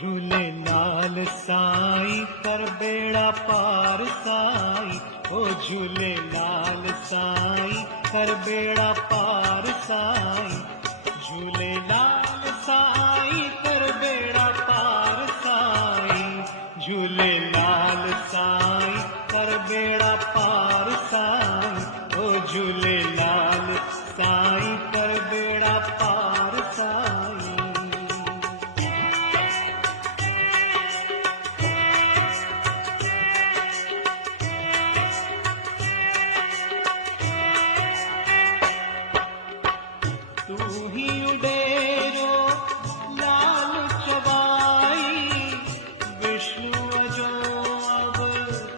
झूलेलाल साईं कर बेड़ा पार साईं, ओ झूलेलाल साईं कर बेड़ा पार साईं, झूलेलाल।